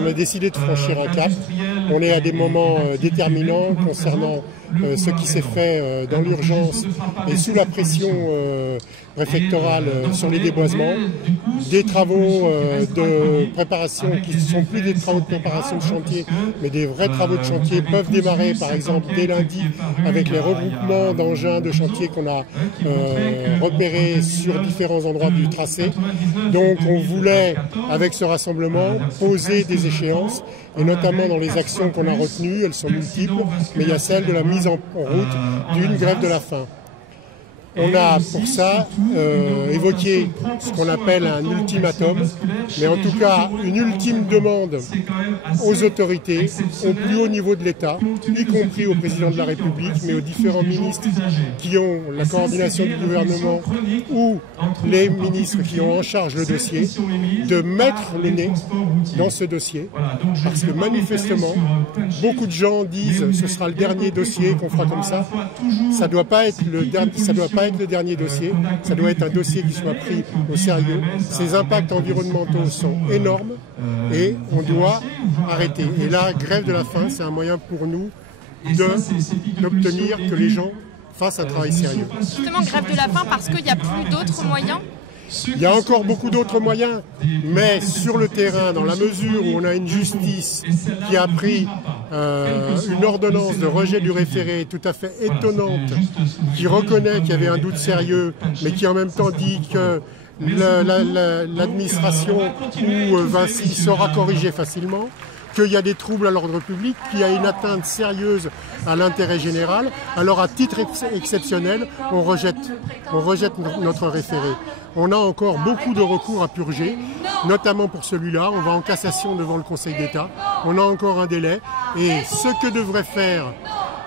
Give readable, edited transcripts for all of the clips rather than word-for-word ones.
on a décidé de franchir un cap. On est à des moments déterminants concernant ce qui s'est fait dans l'urgence et sous la pression préfectorale sur les déboisements. Des travaux de préparation qui ne sont plus des travaux de préparation de chantier, mais des vrais travaux de chantier peuvent démarrer par exemple dès lundi avec les regroupements d'engins de chantier qu'on a repérés sur différents endroits du tracé. Donc on voulait, avec ce rassemblement, poser des échéances, et notamment dans les actions qu'on a retenues, elles sont multiples, mais il y a celle de la mise en route d'une grève de la faim. On a pour ça évoqué ce qu'on appelle un ultimatum, mais en tout cas une ultime demande aux autorités, au plus haut niveau de l'État, y compris au président de la République, mais aux différents ministres qui ont la coordination du gouvernement ou les ministres qui ont en charge le dossier, de mettre le nez dans ce dossier, parce que manifestement, beaucoup de gens disent ce sera le dernier dossier qu'on fera comme ça. Ça doit pas être le dernier dossier, ça doit être un dossier qui soit pris au sérieux. Ces impacts environnementaux sont énormes et on doit arrêter. Et là, grève de la faim, c'est un moyen pour nous d'obtenir que les gens fassent un travail sérieux. Justement, grève de la faim parce qu'il n'y a plus d'autres moyens? Il y a encore beaucoup d'autres moyens, mais sur le terrain, dans la mesure où on a une justice qui a pris une ordonnance de rejet du référé tout à fait étonnante, qui reconnaît qu'il y avait un doute sérieux, mais qui en même temps dit que l'administration ou Vinci saura corriger facilement, qu'il y a des troubles à l'ordre public, qu'il y a une atteinte sérieuse à l'intérêt général, alors à titre exceptionnel, on rejette notre référé. On a encore beaucoup de recours à purger, notamment pour celui-là. On va en cassation devant le Conseil d'État. On a encore un délai. Et ce que devrait faire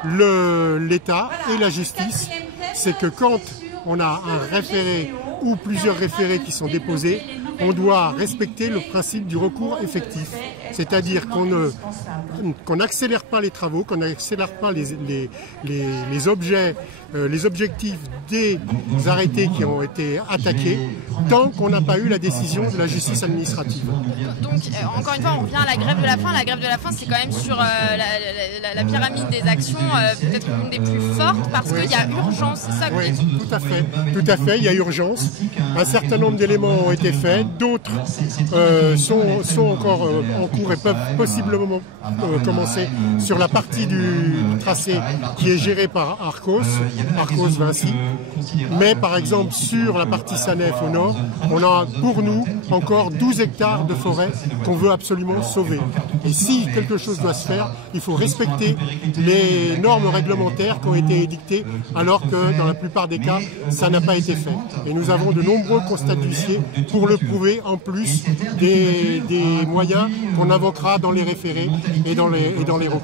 l'État et la justice, c'est que quand on a un référé ou plusieurs référés qui sont déposés, on doit respecter le principe du recours effectif. C'est-à-dire qu'on n'accélère pas les travaux, qu'on n'accélère pas les objectifs des arrêtés qui ont été attaqués, tant qu'on n'a pas eu la décision de la justice administrative. Donc, encore une fois, on revient à la grève de la faim. La grève de la faim, c'est quand même sur la pyramide des actions, peut-être une des plus fortes, parce qu'il y a urgence, c'est ça que vous dites? Tout à fait, il y a urgence. Un certain nombre d'éléments ont été faits, d'autres sont encore en cours et peuvent possiblement commencer sur la partie du tracé qui est gérée par Arcos Vinci. Mais par exemple sur la partie Sanef au nord, on a pour nous encore 12 hectares de forêt qu'on veut absolument sauver. Et si quelque chose doit se faire, il faut respecter les normes réglementaires qui ont été édictées, alors que dans la plupart des cas, ça n'a pas été fait. Et nous avons de nombreux constats d'huissier pour le prouver, en plus des moyens qu'on invoquera dans les référés et dans les recours.